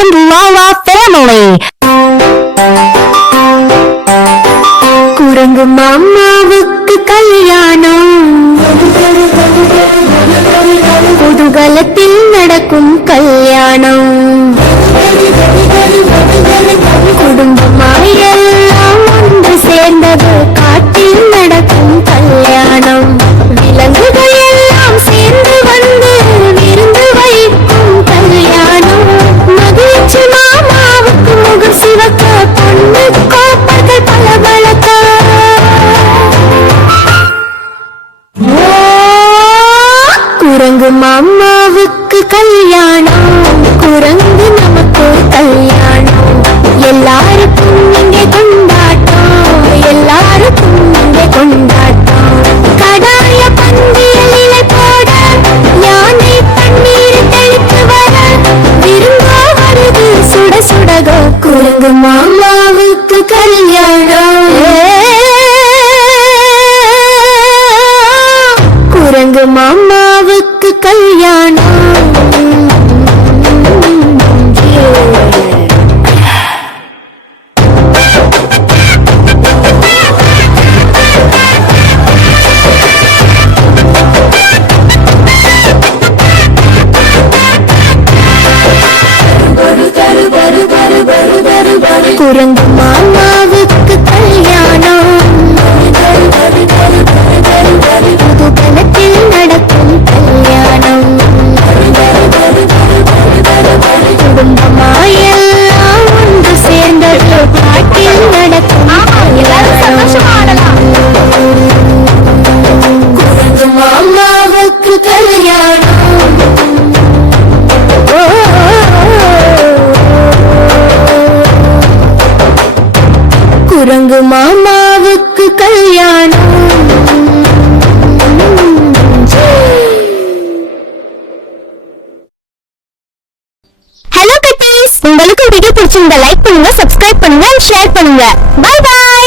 and Lala family. குரங்கு மாமாவுக்கு கல்யாணம், குதூகலத்தில் நடக்கும் கல்யாணம், குடும்பமாயெல்லாம் ஒன்று சேர்ந்தது காட்டில் நடக்கும் கல்யாணம், விலங்குகள் எல்லாம் சேர்ந்து வந்து விருந்து வைக்கும் கல்யாணம், மகிழ்ச்சி மாமாவுக்கு முகம் சிவக்க பொண்ணு கோப்பர்கள் பளபளக்க. குரங்கு மாமாவுக்கு கல்யாணம், குரங்கு நமக்கு கல்யாணம், எல்லாருக்கும் இங்கே கொண்டாட்டம், எல்லாருக்கும் இங்கே கொண்டாட்டம். கடாய பந்தியலிலை போட, யானை தண்ணீர் தெளித்து வர, விருந்தோ வருது சுட சுடக. குரங்கு மாமாவுக்கு கல்யாணம், குரங்கு மாமாவுக்கு கல்யாணம். குரங்கு மாமாவுக்கு கல்யாணம், குதூகலத்தில் நடக்கும் கல்யாணம், குடும்பமாயெல்லாம் ஒன்று சேர்ந்தது காட்டில் நடக்கும் கல்யாணம். குரங்கு மாமாவுக்கு கல்யாணம். குரங்கு மாமாவுக்கு கல்யாணம். ஹலோ குட்டீஸ், உங்களுக்கு வீடியோ பிடிச்சிருந்தா லைக் பண்ணுங்க, சப்ஸ்கிரைப் பண்ணுங்க, ஷேர் பண்ணுங்க. Bye by.